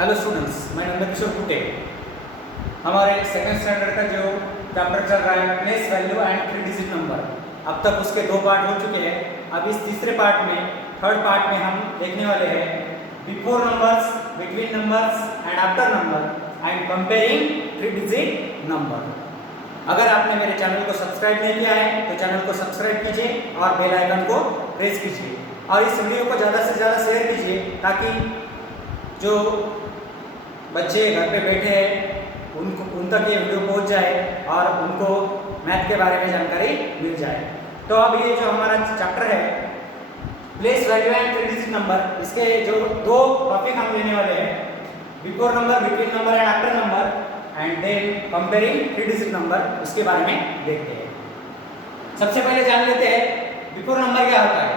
Hello students, मैं नंदकिशोर कुटे। हमारे सेकंड स्टैंडर्ड का जो चैप्टर चल रहा है place value and 3 digit number, अब तक उसके 2 पार्ट हो चुके हैं। अब इस तीसरे पार्ट में, थर्ड पार्ट में हम देखने वाले हैं before numbers, between numbers and after number and comparing 3 digit number. अगर आपने मेरे चैनल को सब्सक्राइब नहीं किया है तो चैनल को सब्सक्राइब कीजिए और बेल आइकन को प्रेस कीजिए और इस वीडियो को ज़्यादा से ज़्यादा शेयर कीजिए ताकि जो बच्चे घर पे बैठे हैं उन तक ये वीडियो पहुंच जाए और उनको मैथ के बारे में जानकारी मिल जाए। तो अब ये जो हमारा चैप्टर है place value and 3 digit number, इसके जो 2 टॉपिक हम लेने वाले हैं, before number, between number and after number and then comparing 3 digit number, उसके बारे में देखते हैं। सबसे पहले जान लेते हैं बिफोर नंबर क्या होता है।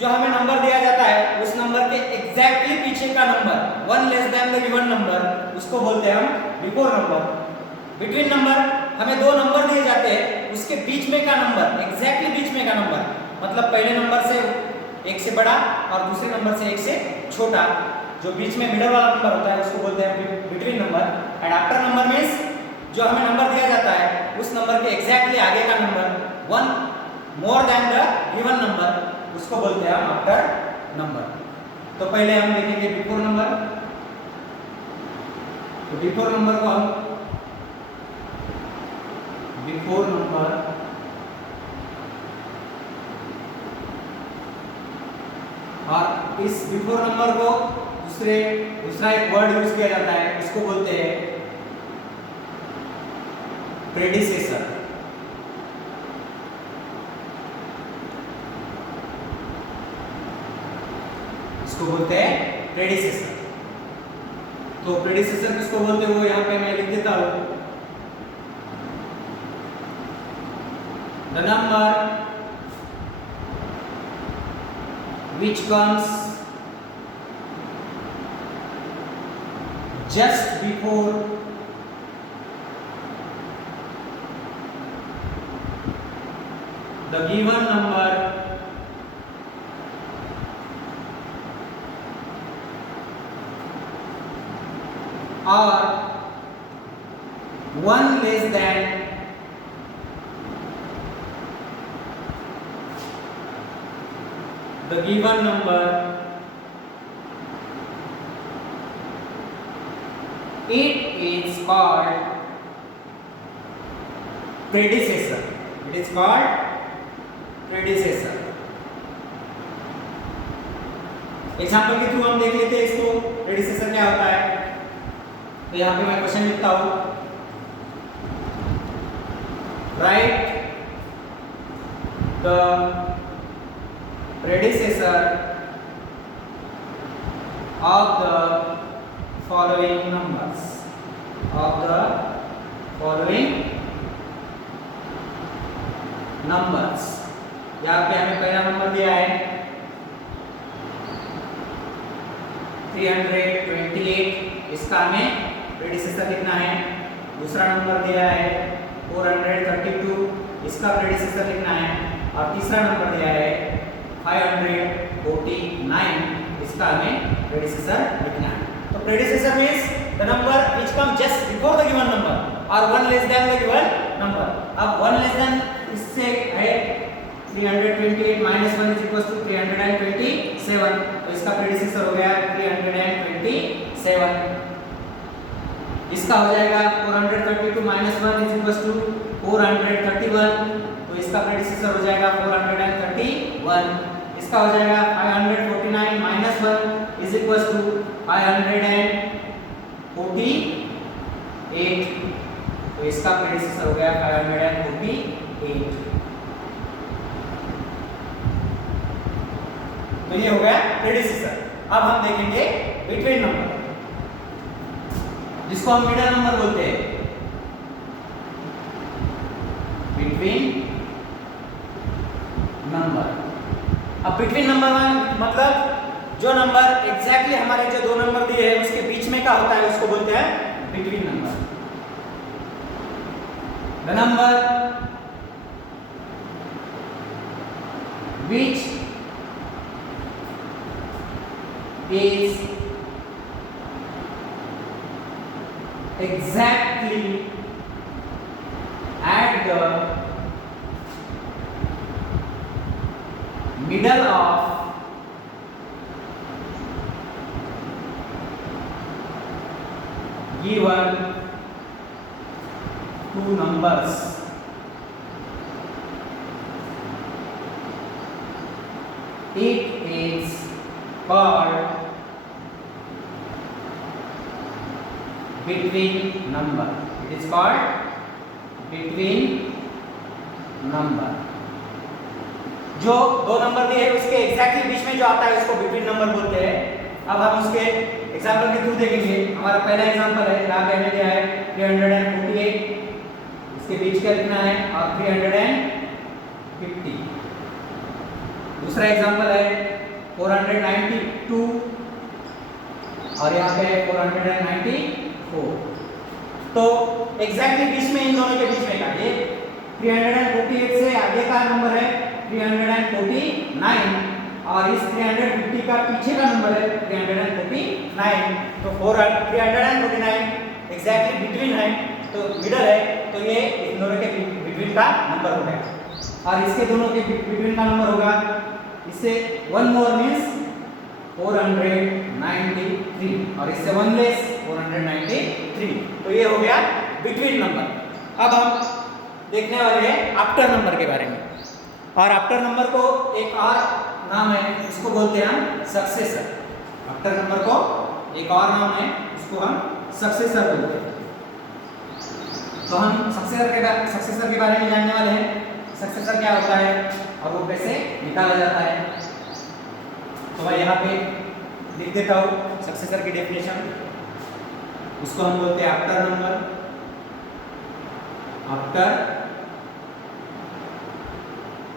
जो हमें नंबर दिया जाता है उस नंबर के एग्जैक्टली पीछे का number, 1 less than the given number, उसको बोलते हैं हम बिफोर नंबर। बिटवीन नंबर, हमें 2 नंबर दिए जाते हैं, उसके बीच में का नंबर, एग्जैक्टली बीच में का नंबर, मतलब पहले नंबर से 1 से बड़ा और दूसरे नंबर से 1 से छोटा, जो बीच में मिडल वाला नंबर होता है उसको बोलते हैं between number. And after number means जो हमें नंबर दिया जाता है उस नंबर के एग्जैक्टली आगे का number, 1 more than the given number, उसको बोलते हैं हम आफ्टर नंबर। तो पहले हम देखेंगे बिफोर नंबर। तो बिफोर नंबर को हम बिफोर नंबर और इस बिफोर नंबर को दूसरा एक वर्ड यूज किया जाता है, उसको बोलते हैं प्रेडिसेसर। इसको बोलते हैं प्रेडिसेसर। तो प्रेडिसेसर किसको बोलते हैं वो यहाँ पे मैं लिख देता हूं। The number which comes just before the given number or 1 less than the given number, it is called predecessor. It is called predecessor. Example के थ्रू हम देख लेते हैं इसको, प्रेडिसेसर क्या होता है। तो यहाँ पे मैं क्वेश्चन लिखता हूँ, right the predecessor of the following numbers, of the following numbers। यहाँ पे हमें पहला नंबर दिया है 328, इसका हमें प्रेडिसेसर लिखना है। दूसरा नंबर दिया है 432, इसका प्रेडिसेसर लिखना है। और तीसरा नंबर दिया है 549, इसका हमें प्रेडिसेसर लिखना है। तो predecessor means the number which come just before the given number और 1 less than the given number. अब 1 लेस देन इससे है 328 माइनस 1 इज इक्वल टू 327, तो इसका प्रेडिसेसर हो गया 327। इसका हो जाएगा 432 माइनस 1 इज इक्वल टू 431, तो इसका प्रेडिसेसर हो जाएगा 431। इसका हो जाएगा 549 माइनस 1 इज इक्वल टू 548, तो इसका प्रेडिसेसर हो गया 548। तो ये हो गया प्रेडिसेसर। अब हम देखेंगे बिटवीन नंबर, जिसको हम मिडिल नंबर बोलते हैं। बिटवीन नंबर, अब बिटवीन नंबर मतलब जो नंबर एग्जैक्टली हमारे जो 2 नंबर दिए हैं उसके बीच में का होता है उसको बोलते हैं between number. The number which is exactly at the middle of given two numbers. It is called between number. It is called between number. जो दो नंबर दिए है उसके एग्जैक्टली बीच में जो आता है उसको बिटवीन नंबर बोलते हैं। अब हम उसके एग्जांपल के थ्रू देखेंगे। हमारा पहला एग्जांपल है, यहाँ पे हमें दिया है 348, इसके बीच क्या लिखना है, और 350। दूसरा एग्जांपल है 492 और यहाँ पे 494। तो एग्जैक्टली बीच में इन दोनों के बीच में का ये 348 से आगे का नंबर है 349 और इस 350 का पीछे का नंबर है 349। तो 349 एग्जैक्टली बिटवीन है, तो मिडल है, तो ये इन दोनों के बिटवीन का नंबर हो गया। और इसके दोनों के बिटवीन का नंबर होगा, इससे वन मोर मींस 493 और इससे वन लेस 493। तो ये हो गया बिटवीन नंबर। अब हम देखने वाले हैं आफ्टर नंबर के बारे में। और आफ्टर नंबर को एक और नाम है, इसको बोलते हैं हम सक्सेसर। आफ्टर नंबर को एक और नाम है, इसको हम सक्सेसर बोलते हैं। तो हम सक्सेसर के बारे में जानने वाले हैं। सक्सेसर क्या होता है और वो कैसे निकाला जाता है। तो मैं यहाँ पे लिख देता हूँ सक्सेसर की डेफिनेशन। उसको हम बोलते हैं आफ्टर नंबर। आफ्टर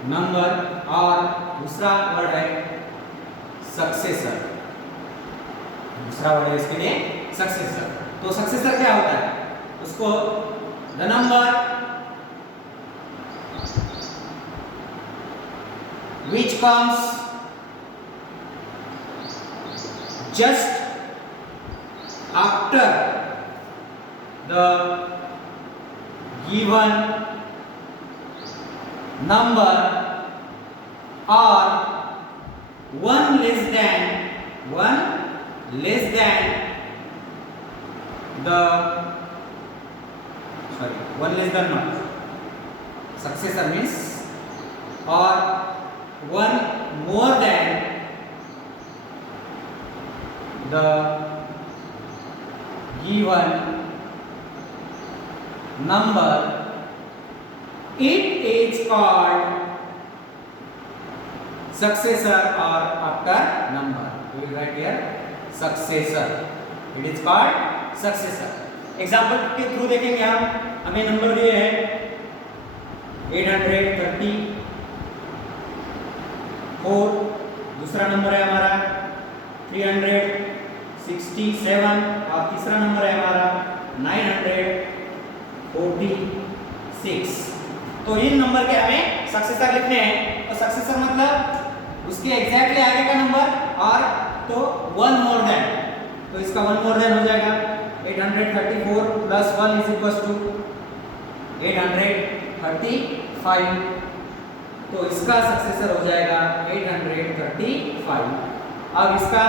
नंबर और दूसरा वर्ड है सक्सेसर। दूसरा वर्ड है इसके लिए सक्सेसर। तो सक्सेसर क्या होता है, उसको the number which comes just after the given number or one less than not. Successor means or one more than the given number, it is called successor or after number. We will write here successor. It is called successor. Example के through देखेंगे हम। हमें number दिए हैं 834, दूसरा number है हमारा 367 और तीसरा नंबर है हमारा 946। तो इन नंबर के हमें सक्सेसर लिखने हैं। तो सक्सेसर मतलब उसके एग्जैक्टली आगे का नंबर और तो वन मोर देन। तो इसका वन मोर देन हो जाएगा 834 प्लस 1 इज इक्वल टू 835। तो इसका सक्सेसर हो जाएगा 835। अब इसका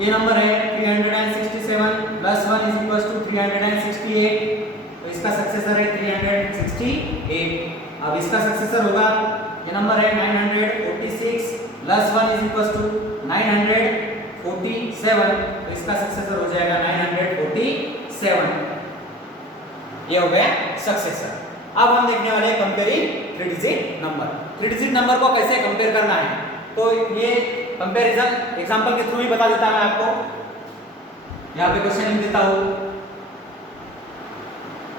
ये नंबर है 367 प्लस 1 इज इक्वल टू 368। तो इसका सक्सेसर है 368। अब इसका सक्सेसर होगा, ये नंबर है 946 प्लस 1 इज इक्वल टू 947। तो इसका सक्सेसर हो जाएगा 947। ये हो गया सक्सेसर। अब हम देखने वाले हैं comparing 3 digit number. 3 digit number को कैसे कंपेयर करना है, तो ये कंपैरिजन एग्जांपल के थ्रू ही बता देता मैं आपको। यहाँ पे क्वेश्चन लिख देता हूँ,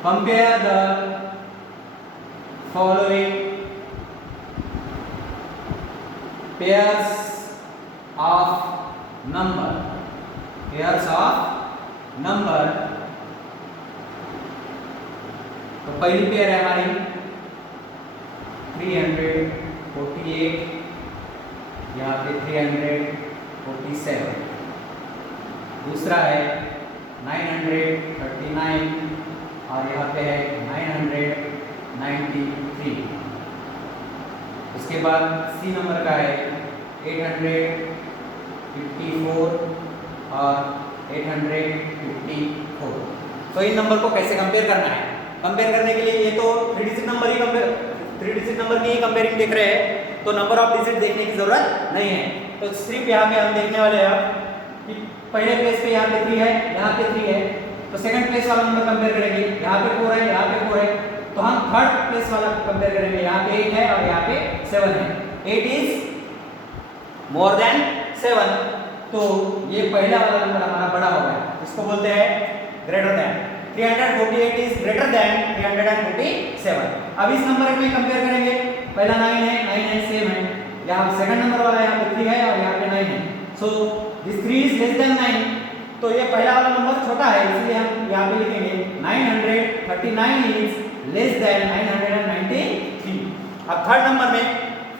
compare the following pairs of number. तो पहली पेयर है हमारी 348, यहाँ पे 347। दूसरा है 939 और यहाँ पे है 993। उसके बाद सी नंबर का है 854 और 854। तो इन नंबर को कैसे कंपेयर करना है? कंपेयर करने के लिए ये तो 3 डिजिट नंबर की ही कंपेयरिंग देख रहे हैं, तो नंबर ऑफ डिजिट देखने की जरूरत नहीं है। तो सिर्फ यहाँ पे हम देखने वाले हैं कि पहले प्लेस पे यहाँ पे 3 है, यहाँ पे 3 है, तो सेकंड प्लेस वाला नंबर कंपेयर करेंगे, यहाँ पे 4 है, यहाँ पे 4 है, तो हम थर्ड प्लेस वाला कंपेयर करेंगे, यहाँ पे 8 है और यहाँ पे 7 है। 8 इज मोर देन 7, तो ये पहला वाला नंबर हमारा बड़ा हो गया, इसको बोलते हैं greater than. 348 is greater than 347। अब इस नंबर में कंपेयर करेंगे, पहला 9 है, सेम है, यहाँ सेकंड नंबर वाला यहाँ पे 3 है और यहाँ पे 9 है, so this 3 is less than 9, तो ये पहला वाला नंबर छोटा है, इसलिए हम यहाँ पे लिखेंगे 939 इज लेस देन 993। अब थर्ड नंबर में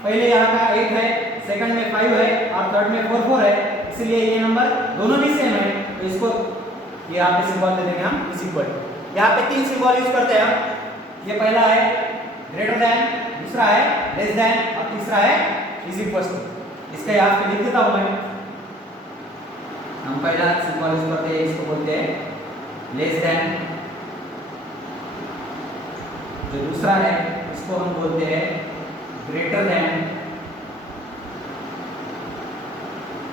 पहले यहाँ का 8 है, सेकंड में 5 है और थर्ड में 4 है, इसलिए ये नंबर दोनों भी सेम है, तो इसको यहाँ पे सिंबल दे देंगे हम इज इक्वल। यहाँ पे 3 सिंबल यूज करते हैं हम, ये पहला है ग्रेटर देन, दूसरा है लेस देन और तीसरा है इज इक्वल टू। इसका यहाँ पे लिख देता हूँ मैं, हम पहला सिंबल यूज करते हैं, इसको बोलते हैं लेस देन, जो दूसरा है इसको हम बोलते हैं ग्रेटर देन,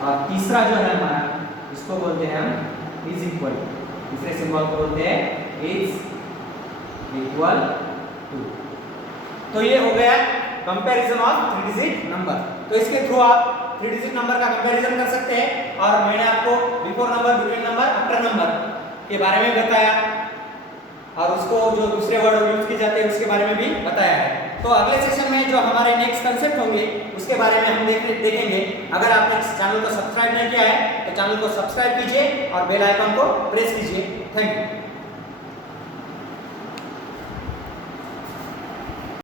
और तीसरा जो है हमारा इसको बोलते हैं हम इज इक्वल। तीसरे सिंबल को बोलते हैं इज इक्वल टू। तो ये हो गया कंपैरिजन ऑफ 3 डिजिट नंबर। तो इसके थ्रू आप 3 डिजिट नंबर का कंपैरिजन कर सकते हैं, और मैंने आपको before number, between number, after number के बारे में बताया, और उसको जो दूसरे वर्ड यूज किए जाते हैं उसके बारे में भी बताया है। तो अगले सेशन में जो हमारे नेक्स्ट कंसेप्ट होंगे उसके बारे में हम देखेंगे। अगर आपने इस चैनल को सब्सक्राइब नहीं किया है तो चैनल को सब्सक्राइब कीजिए और बेल आइकन को प्रेस कीजिए। Thank you.